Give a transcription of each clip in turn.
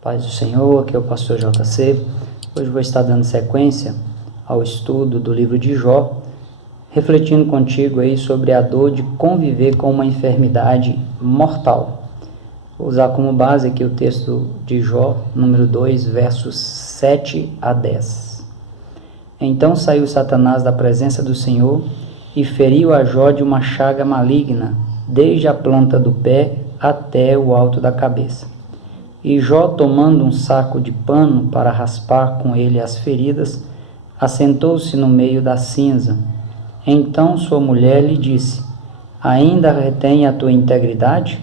Paz do Senhor, aqui é o pastor JC. Hoje vou estar dando sequência ao estudo do livro de Jó, refletindo contigo aí sobre a dor de conviver com uma enfermidade mortal. Vou usar como base aqui o texto de Jó, número 2, versos 7 a 10. Então saiu Satanás da presença do Senhor e feriu a Jó de uma chaga maligna, desde a planta do pé até o alto da cabeça. E Jó, tomando um saco de pano para raspar com ele as feridas, assentou-se no meio da cinza. Então sua mulher lhe disse: ainda retém a tua integridade?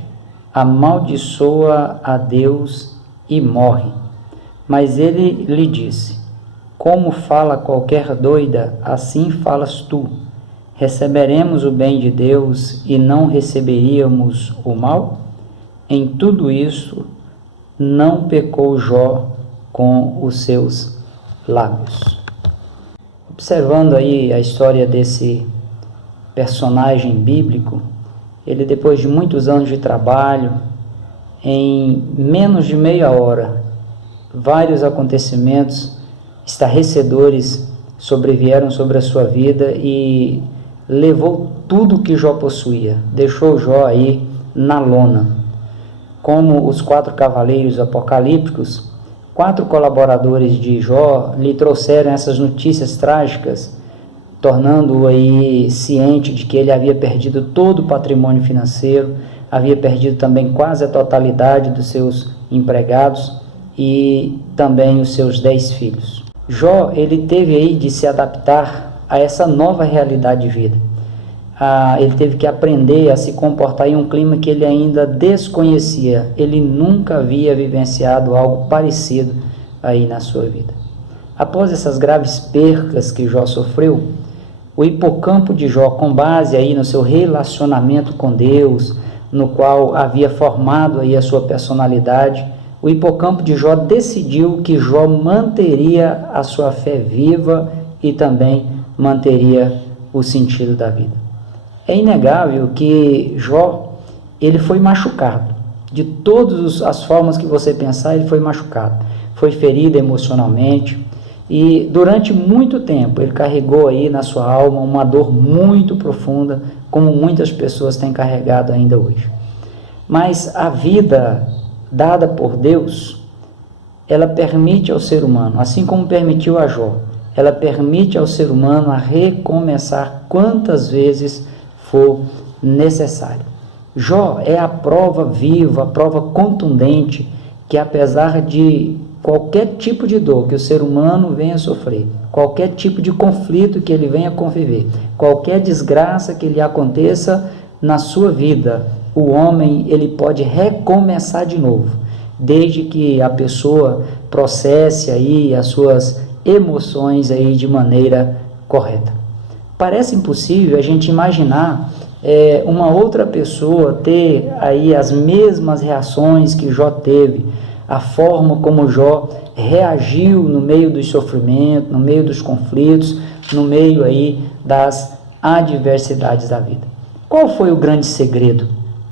Amaldiçoa a Deus e morre. Mas ele lhe disse: como fala qualquer doida, assim falas tu. Receberemos o bem de Deus e não receberíamos o mal? Em tudo isso não pecou Jó com os seus lábios. Observando aí a história desse personagem bíblico, ele, depois de muitos anos de trabalho, em menos de meia hora, vários acontecimentos estarrecedores sobrevieram sobre a sua vida e levou tudo que Jó possuía, deixou Jó aí na lona. Como os 4 cavaleiros apocalípticos, 4 colaboradores de Jó lhe trouxeram essas notícias trágicas, tornando-o aí ciente de que ele havia perdido todo o patrimônio financeiro, havia perdido também quase a totalidade dos seus empregados e também os seus 10 filhos. Jó, ele teve aí de se adaptar a essa nova realidade de vida. Ele teve que aprender a se comportar em um clima que ele ainda desconhecia. Ele nunca havia vivenciado algo parecido aí na sua vida. Após essas graves percas que Jó sofreu, o hipocampo de Jó, com base aí no seu relacionamento com Deus, no qual havia formado aí a sua personalidade, o hipocampo de Jó decidiu que Jó manteria a sua fé viva e também manteria o sentido da vida. É inegável que Jó, ele foi machucado. De todas as formas que você pensar, ele foi machucado. Foi ferido emocionalmente e durante muito tempo ele carregou aí na sua alma uma dor muito profunda, como muitas pessoas têm carregado ainda hoje. Mas a vida dada por Deus, ela permite ao ser humano, assim como permitiu a Jó, ela permite ao ser humano a recomeçar quantas vezes for necessário. Jó é a prova viva, a prova contundente que, apesar de qualquer tipo de dor que o ser humano venha sofrer, qualquer tipo de conflito que ele venha conviver, qualquer desgraça que lhe aconteça na sua vida, o homem ele pode recomeçar de novo, desde que a pessoa processe aí as suas emoções aí de maneira correta. Parece impossível a gente imaginar uma outra pessoa ter aí as mesmas reações que Jó teve, a forma como Jó reagiu no meio dos sofrimentos, no meio dos conflitos, no meio aí das adversidades da vida. Qual foi o grande segredo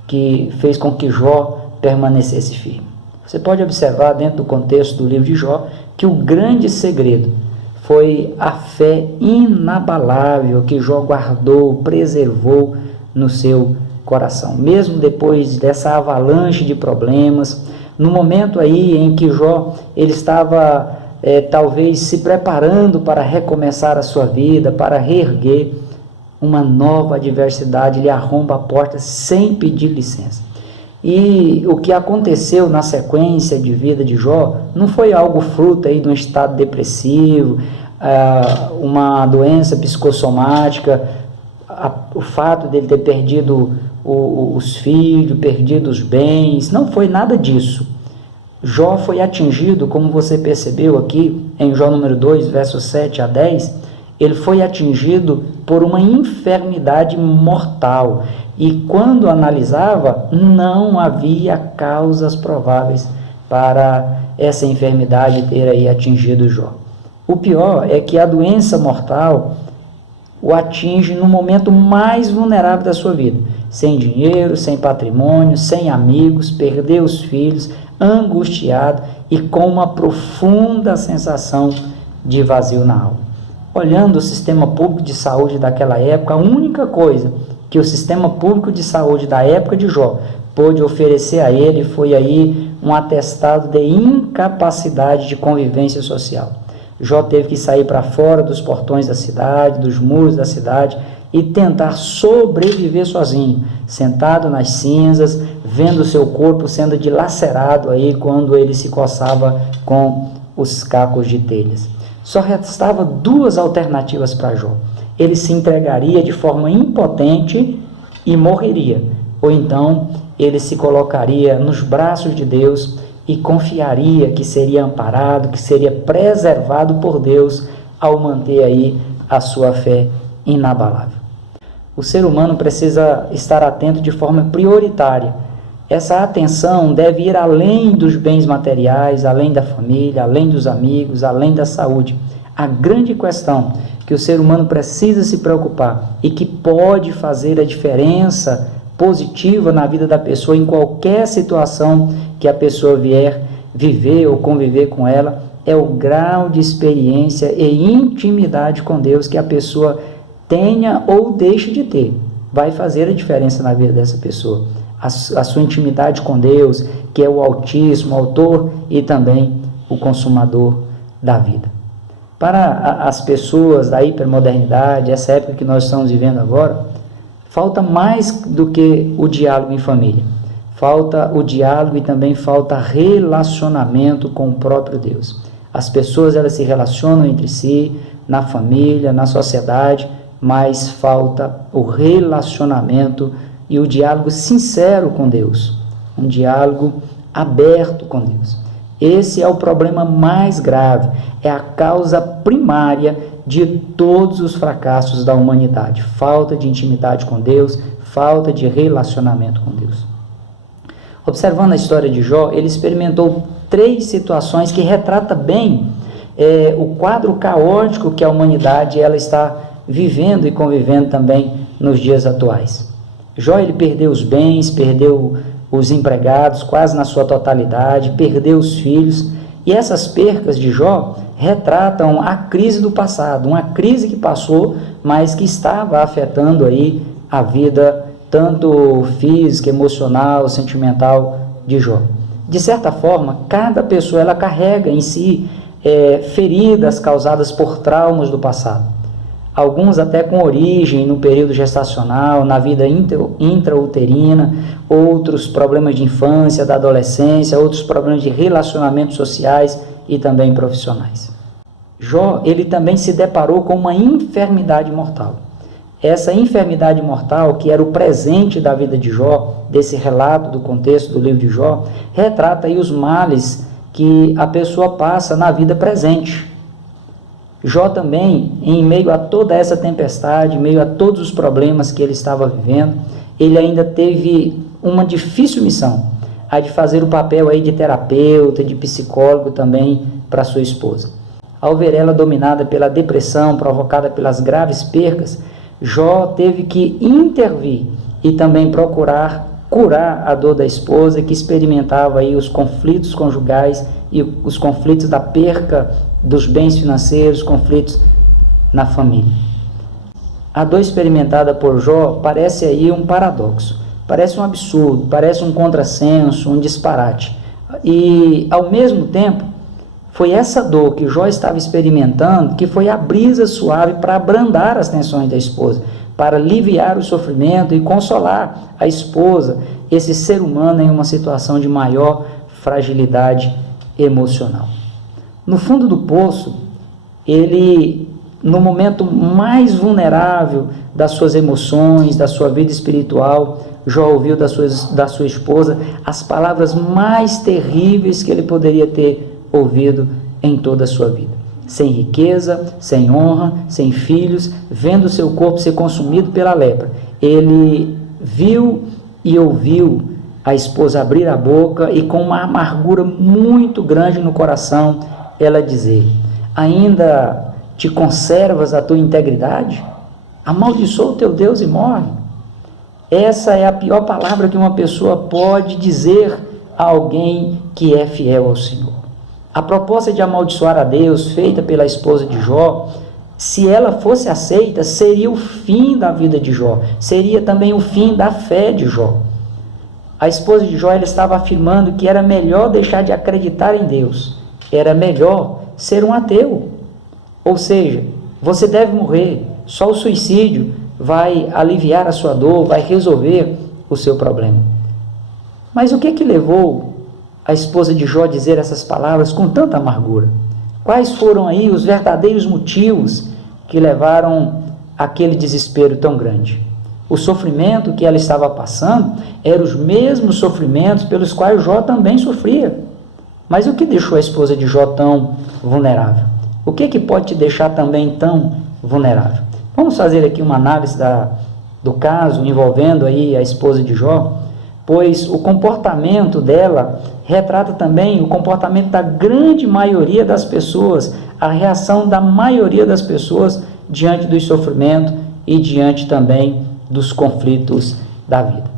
que fez com que Jó permanecesse firme? Você pode observar dentro do contexto do livro de Jó que o grande segredo foi a fé inabalável que Jó guardou, preservou no seu coração. Mesmo depois dessa avalanche de problemas, no momento aí em que Jó ele estava talvez se preparando para recomeçar a sua vida, para reerguer, uma nova adversidade lhe arromba a porta sem pedir licença. E o que aconteceu na sequência de vida de Jó não foi algo fruto aí de um estado depressivo, uma doença psicossomática, o fato dele ter perdido os filhos, perdido os bens, não foi nada disso. Jó foi atingido, como você percebeu aqui em Jó número 2, versos 7 a 10, ele foi atingido por uma enfermidade mortal. E quando analisava, não havia causas prováveis para essa enfermidade ter aí atingido Jó. O pior é que a doença mortal o atinge no momento mais vulnerável da sua vida, sem dinheiro, sem patrimônio, sem amigos, perdeu os filhos, angustiado e com uma profunda sensação de vazio na alma. Olhando o sistema público de saúde daquela época, a única coisa que o sistema público de saúde da época de Jó pôde oferecer a ele foi aí um atestado de incapacidade de convivência social. Jó teve que sair para fora dos portões da cidade, dos muros da cidade, e tentar sobreviver sozinho, sentado nas cinzas, vendo seu corpo sendo dilacerado aí quando ele se coçava com os cacos de telhas. Só restava duas alternativas para Jó. Ele se entregaria de forma impotente e morreria, ou então ele se colocaria nos braços de Deus e confiaria que seria amparado, que seria preservado por Deus ao manter aí a sua fé inabalável. O ser humano precisa estar atento de forma prioritária. Essa atenção deve ir além dos bens materiais, além da família, além dos amigos, além da saúde. A grande questão que o ser humano precisa se preocupar e que pode fazer a diferença positiva na vida da pessoa em qualquer situação que a pessoa vier viver ou conviver com ela, é o grau de experiência e intimidade com Deus que a pessoa tenha ou deixe de ter. Vai fazer a diferença na vida dessa pessoa. A sua intimidade com Deus, que é o Altíssimo, o autor e também o consumador da vida. Para as pessoas da hipermodernidade, essa época que nós estamos vivendo agora, falta mais do que o diálogo em família. Falta o diálogo e também falta relacionamento com o próprio Deus. As pessoas, elas se relacionam entre si, na família, na sociedade, mas falta o relacionamento e o diálogo sincero com Deus, um diálogo aberto com Deus. Esse é o problema mais grave, é a causa primária de todos os fracassos da humanidade. Falta de intimidade com Deus, falta de relacionamento com Deus. Observando a história de Jó, ele experimentou 3 situações que retratam bem o quadro caótico que a humanidade ela está vivendo e convivendo também nos dias atuais. Jó, ele perdeu os bens, perdeu os empregados quase na sua totalidade, perdeu os filhos, e essas percas de Jó retratam a crise do passado, uma crise que passou, mas que estava afetando aí a vida tanto física, emocional, sentimental de Jó. De certa forma, cada pessoa ela carrega em si feridas causadas por traumas do passado. Alguns até com origem no período gestacional, na vida intrauterina, outros problemas de infância, da adolescência, outros problemas de relacionamentos sociais e também profissionais. Jó, ele também se deparou com uma enfermidade mortal. Essa enfermidade mortal, que era o presente da vida de Jó, desse relato do contexto do livro de Jó, retrata aí os males que a pessoa passa na vida presente. Jó também, em meio a toda essa tempestade, em meio a todos os problemas que ele estava vivendo, ele ainda teve uma difícil missão, a de fazer o papel aí de terapeuta, de psicólogo também para sua esposa. Ao ver ela dominada pela depressão provocada pelas graves percas, Jó teve que intervir e também procurar curar a dor da esposa que experimentava aí os conflitos conjugais e os conflitos da perca dos bens financeiros, conflitos na família. A dor experimentada por Jó parece aí um paradoxo, parece um absurdo, parece um contrassenso, um disparate. E, ao mesmo tempo, foi essa dor que Jó estava experimentando que foi a brisa suave para abrandar as tensões da esposa, para aliviar o sofrimento e consolar a esposa, esse ser humano em uma situação de maior fragilidade emocional. No fundo do poço, ele, no momento mais vulnerável das suas emoções, da sua vida espiritual, Jó ouviu da sua esposa as palavras mais terríveis que ele poderia ter ouvido em toda a sua vida. Sem riqueza, sem honra, sem filhos, vendo seu corpo ser consumido pela lepra. Ele viu e ouviu a esposa abrir a boca e com uma amargura muito grande no coração, ela dizer: ainda te conservas a tua integridade? Amaldiçoa o teu Deus e morre. Essa é a pior palavra que uma pessoa pode dizer a alguém que é fiel ao Senhor. A proposta de amaldiçoar a Deus, feita pela esposa de Jó, se ela fosse aceita, seria o fim da vida de Jó, seria também o fim da fé de Jó. A esposa de Jó, ela estava afirmando que era melhor deixar de acreditar em Deus, era melhor ser um ateu. Ou seja, você deve morrer, só o suicídio vai aliviar a sua dor, vai resolver o seu problema. Mas o que levou a esposa de Jó a dizer essas palavras com tanta amargura? Quais foram aí os verdadeiros motivos que levaram aquele desespero tão grande? O sofrimento que ela estava passando eram os mesmos sofrimentos pelos quais Jó também sofria. Mas o que deixou a esposa de Jó tão vulnerável? O que pode te deixar também tão vulnerável? Vamos fazer aqui uma análise do caso envolvendo aí a esposa de Jó, pois o comportamento dela retrata também o comportamento da grande maioria das pessoas, a reação da maioria das pessoas diante do sofrimento e diante também dos conflitos da vida.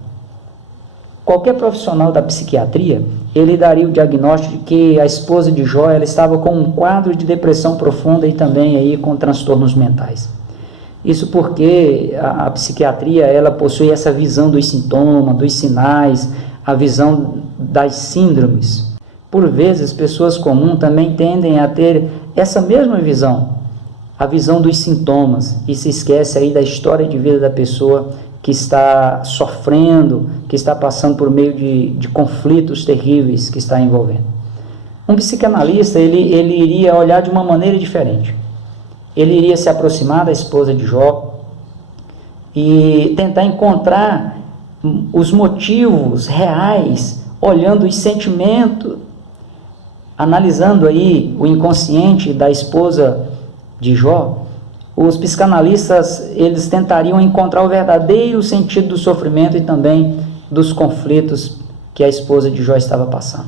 Qualquer profissional da psiquiatria, ele daria o diagnóstico de que a esposa de Jó, ela estava com um quadro de depressão profunda e também aí com transtornos mentais. Isso porque a psiquiatria, ela possui essa visão dos sintomas, dos sinais, a visão das síndromes. Por vezes, pessoas comuns também tendem a ter essa mesma visão, a visão dos sintomas, e se esquece aí da história de vida da pessoa que está sofrendo, que está passando por meio de conflitos terríveis que está envolvendo. Um psicanalista, ele iria olhar de uma maneira diferente. Ele iria se aproximar da esposa de Jó e tentar encontrar os motivos reais, olhando os sentimentos, analisando aí o inconsciente da esposa de Jó. Os psicanalistas, eles tentariam encontrar o verdadeiro sentido do sofrimento e também dos conflitos que a esposa de Jó estava passando.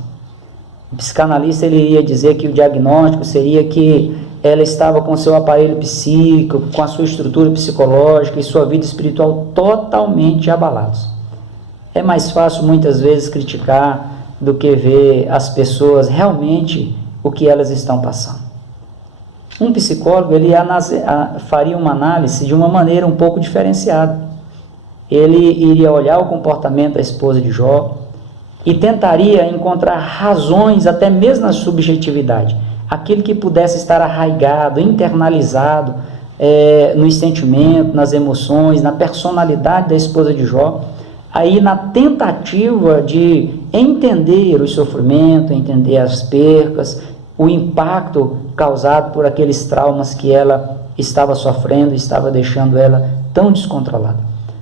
O psicanalista, ele iria dizer que o diagnóstico seria que ela estava com seu aparelho psíquico, com a sua estrutura psicológica e sua vida espiritual totalmente abalados. É mais fácil muitas vezes criticar do que ver as pessoas realmente o que elas estão passando. Um psicólogo, ele faria uma análise de uma maneira um pouco diferenciada. Ele iria olhar o comportamento da esposa de Jó e tentaria encontrar razões até mesmo na subjetividade, aquilo que pudesse estar arraigado, internalizado nos sentimentos, nas emoções, na personalidade da esposa de Jó, aí na tentativa de entender o sofrimento, entender as percas, o impacto causado por aqueles traumas que ela estava sofrendo, estava deixando ela tão descontrolada.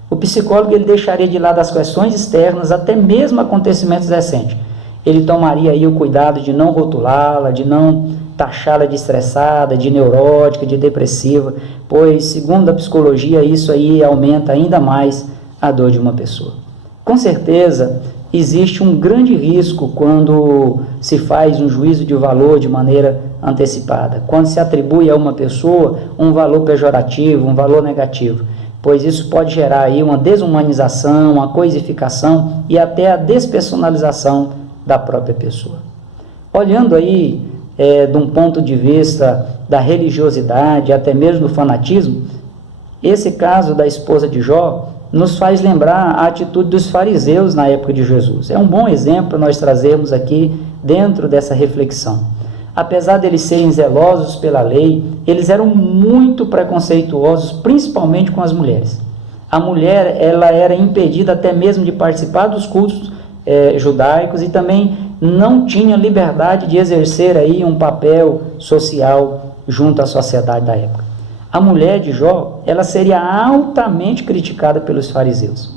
O psicólogo, ele deixaria de lado as questões externas, até mesmo acontecimentos recentes. Ele tomaria aí o cuidado de não rotulá-la, de não taxá-la de estressada, de neurótica, de depressiva, pois, segundo a psicologia, isso aí aumenta ainda mais a dor de uma pessoa. Com certeza, existe um grande risco quando se faz um juízo de valor de maneira antecipada, quando se atribui a uma pessoa um valor pejorativo, um valor negativo, pois isso pode gerar aí uma desumanização, uma coisificação e até a despersonalização da própria pessoa. Olhando aí de um ponto de vista da religiosidade, até mesmo do fanatismo, esse caso da esposa de Jó nos faz lembrar a atitude dos fariseus na época de Jesus. É um bom exemplo para nós trazermos aqui dentro dessa reflexão. Apesar de eles serem zelosos pela lei, eles eram muito preconceituosos, principalmente com as mulheres. A mulher, ela era impedida até mesmo de participar dos cultos judaicos e também não tinha liberdade de exercer aí um papel social junto à sociedade da época. A mulher de Jó, ela seria altamente criticada pelos fariseus.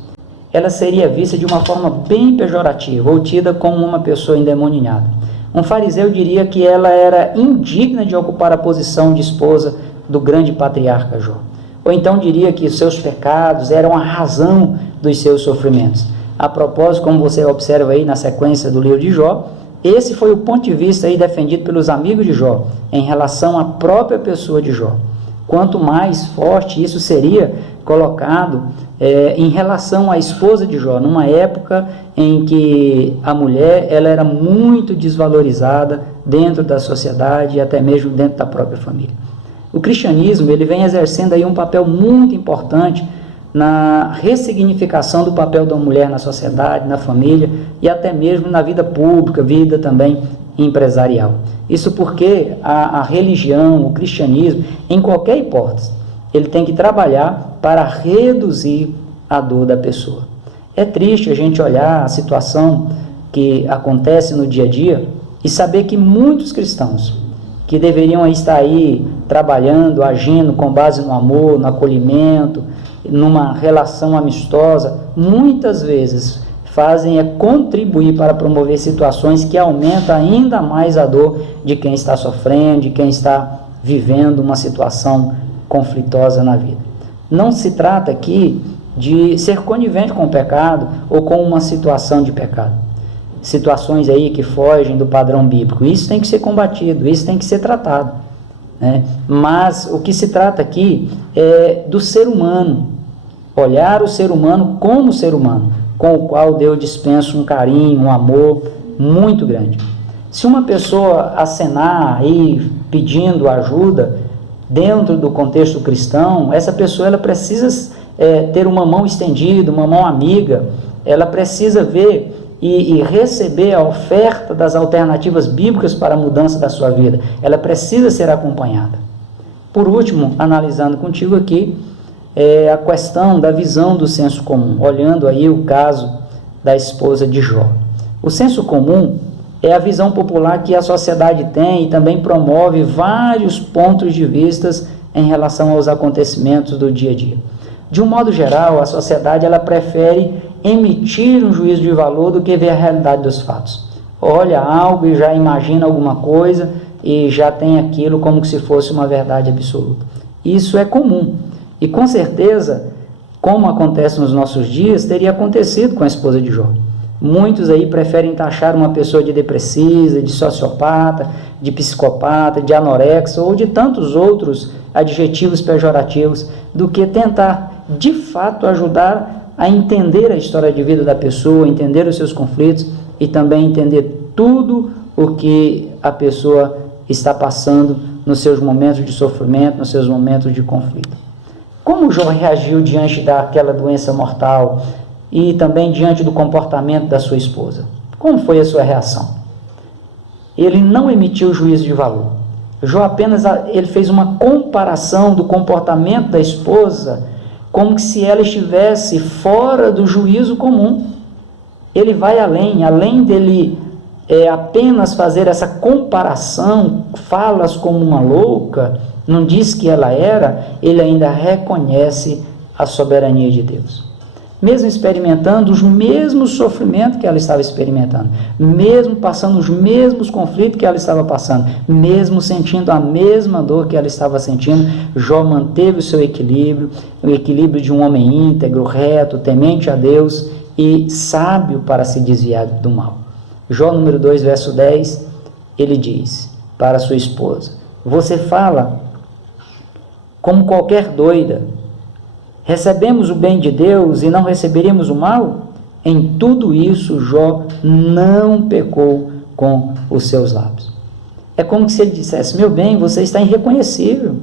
Ela seria vista de uma forma bem pejorativa, ou tida como uma pessoa endemoninhada. Um fariseu diria que ela era indigna de ocupar a posição de esposa do grande patriarca Jó. Ou então diria que os seus pecados eram a razão dos seus sofrimentos. A propósito, como você observa aí na sequência do livro de Jó, esse foi o ponto de vista aí defendido pelos amigos de Jó, em relação à própria pessoa de Jó. quanto mais forte isso seria colocado em relação à esposa de Jó, numa época em que a mulher ela era muito desvalorizada dentro da sociedade e até mesmo dentro da própria família. O cristianismo ele vem exercendo aí um papel muito importante na ressignificação do papel da mulher na sociedade, na família e até mesmo na vida pública, vida também empresarial. Isso porque a religião, o cristianismo, em qualquer hipótese, ele tem que trabalhar para reduzir a dor da pessoa. É triste a gente olhar a situação que acontece no dia a dia e saber que muitos cristãos que deveriam estar aí trabalhando, agindo com base no amor, no acolhimento, numa relação amistosa, muitas vezes fazem contribuir para promover situações que aumentam ainda mais a dor de quem está sofrendo, de quem está vivendo uma situação conflitosa na vida. Não se trata aqui de ser conivente com o pecado ou com uma situação de pecado. Situações aí que fogem do padrão bíblico. Isso tem que ser combatido, isso tem que ser tratado, né? Mas o que se trata aqui é do ser humano, olhar o ser humano como ser humano, com o qual Deus dispensa um carinho, um amor muito grande. Se uma pessoa acenar aí pedindo ajuda dentro do contexto cristão, essa pessoa ela precisa ter uma mão estendida, uma mão amiga, ela precisa ver e receber a oferta das alternativas bíblicas para a mudança da sua vida. Ela precisa ser acompanhada. Por último, analisando contigo aqui, a questão da visão do senso comum, olhando aí o caso da esposa de Jó. O senso comum é a visão popular que a sociedade tem e também promove vários pontos de vista em relação aos acontecimentos do dia a dia. De um modo geral, a sociedade ela prefere emitir um juízo de valor do que ver a realidade dos fatos. Olha algo e já imagina alguma coisa e já tem aquilo como se fosse uma verdade absoluta. Isso é comum. E com certeza, como acontece nos nossos dias, teria acontecido com a esposa de Jó. Muitos aí preferem taxar uma pessoa de depressiva, de sociopata, de psicopata, de anorexia ou de tantos outros adjetivos pejorativos do que tentar, de fato, ajudar a entender a história de vida da pessoa, entender os seus conflitos e também entender tudo o que a pessoa está passando nos seus momentos de sofrimento, nos seus momentos de conflito. Como Jó reagiu diante daquela doença mortal e também diante do comportamento da sua esposa? Como foi a sua reação? Ele não emitiu juízo de valor. Jó apenas ele fez uma comparação do comportamento da esposa como se ela estivesse fora do juízo comum. Ele vai além dele apenas fazer essa comparação, falas como uma louca, não diz que ela era, ele ainda reconhece a soberania de Deus. Mesmo experimentando os mesmos sofrimentos que ela estava experimentando, mesmo passando os mesmos conflitos que ela estava passando, mesmo sentindo a mesma dor que ela estava sentindo, Jó manteve o seu equilíbrio, o equilíbrio de um homem íntegro, reto, temente a Deus e sábio para se desviar do mal. Jó número 2, verso 10, ele diz para sua esposa: você fala como qualquer doida. Recebemos o bem de Deus e não receberíamos o mal? Em tudo isso, Jó não pecou com os seus lábios. É como se ele dissesse: meu bem, você está irreconhecível.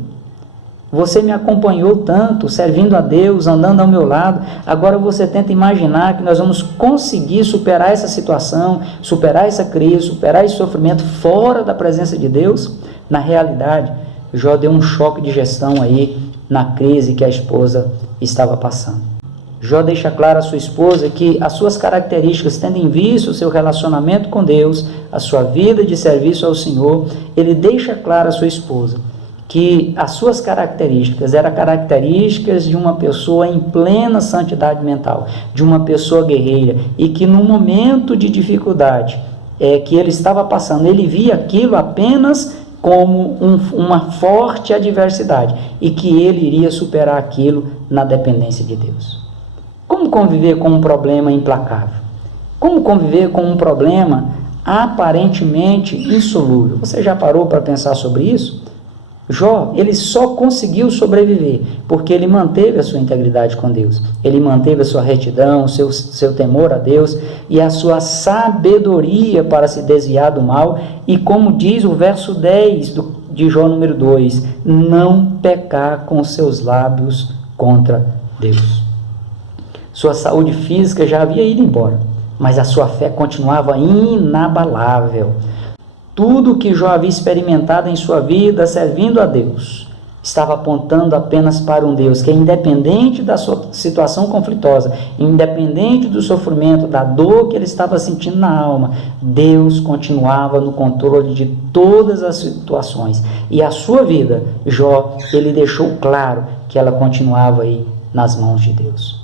Você me acompanhou tanto, servindo a Deus, andando ao meu lado. Agora você tenta imaginar que nós vamos conseguir superar essa situação, superar essa crise, superar esse sofrimento fora da presença de Deus? Na realidade, Jó deu um choque de gestão aí na crise que a esposa estava passando. Jó deixa claro à sua esposa que as suas características, tendo em vista o seu relacionamento com Deus, a sua vida de serviço ao Senhor, ele deixa claro à sua esposa que as suas características eram características de uma pessoa em plena santidade mental, de uma pessoa guerreira, e que no momento de dificuldade que ele estava passando, ele via aquilo apenas como uma forte adversidade e que ele iria superar aquilo na dependência de Deus. Como conviver com um problema implacável? Como conviver com um problema aparentemente insolúvel? Você já parou para pensar sobre isso? Jó, ele só conseguiu sobreviver porque ele manteve a sua integridade com Deus. Ele manteve a sua retidão, o seu temor a Deus e a sua sabedoria para se desviar do mal. E como diz o verso 10 de Jó número 2, não pecar com seus lábios contra Deus. Sua saúde física já havia ido embora, mas a sua fé continuava inabalável. Tudo que Jó havia experimentado em sua vida servindo a Deus estava apontando apenas para um Deus que é independente da sua situação conflitosa, independente do sofrimento, da dor que ele estava sentindo na alma. Deus continuava no controle de todas as situações. E a sua vida, Jó, ele deixou claro que ela continuava aí nas mãos de Deus.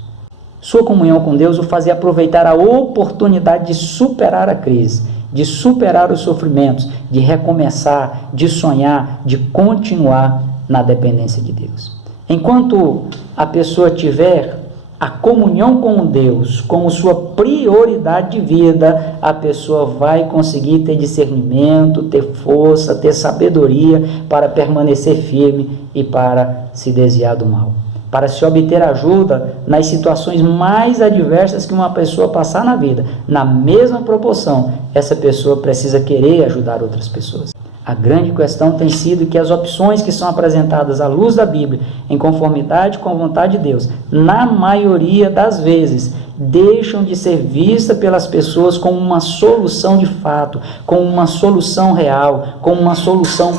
Sua comunhão com Deus o fazia aproveitar a oportunidade de superar a crise, de superar os sofrimentos, de recomeçar, de sonhar, de continuar na dependência de Deus. Enquanto a pessoa tiver a comunhão com Deus como sua prioridade de vida, a pessoa vai conseguir ter discernimento, ter força, ter sabedoria para permanecer firme e para se desviar do mal. Para se obter ajuda nas situações mais adversas que uma pessoa passar na vida, na mesma proporção, essa pessoa precisa querer ajudar outras pessoas. A grande questão tem sido que as opções que são apresentadas à luz da Bíblia, em conformidade com a vontade de Deus, na maioria das vezes, deixam de ser vistas pelas pessoas como uma solução de fato, como uma solução real, como uma solução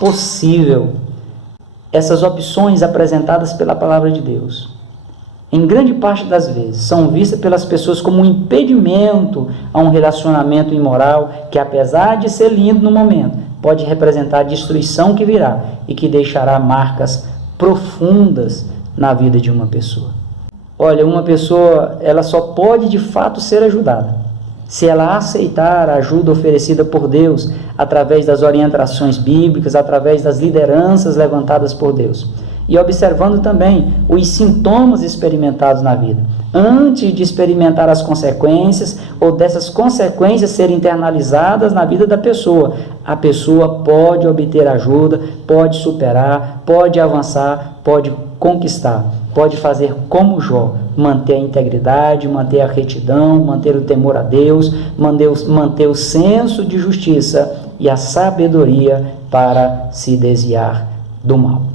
possível. Essas opções apresentadas pela palavra de Deus, em grande parte das vezes, são vistas pelas pessoas como um impedimento a um relacionamento imoral que, apesar de ser lindo no momento, pode representar a destruição que virá e que deixará marcas profundas na vida de uma pessoa. Olha, uma pessoa, ela só pode de fato ser ajudada se ela aceitar a ajuda oferecida por Deus através das orientações bíblicas, através das lideranças levantadas por Deus. E observando também os sintomas experimentados na vida. Antes de experimentar as consequências, ou dessas consequências serem internalizadas na vida da pessoa, a pessoa pode obter ajuda, pode superar, pode avançar, pode conquistar, pode fazer como Jó, manter a integridade, manter a retidão, manter o temor a Deus, manter o senso de justiça e a sabedoria para se desviar do mal.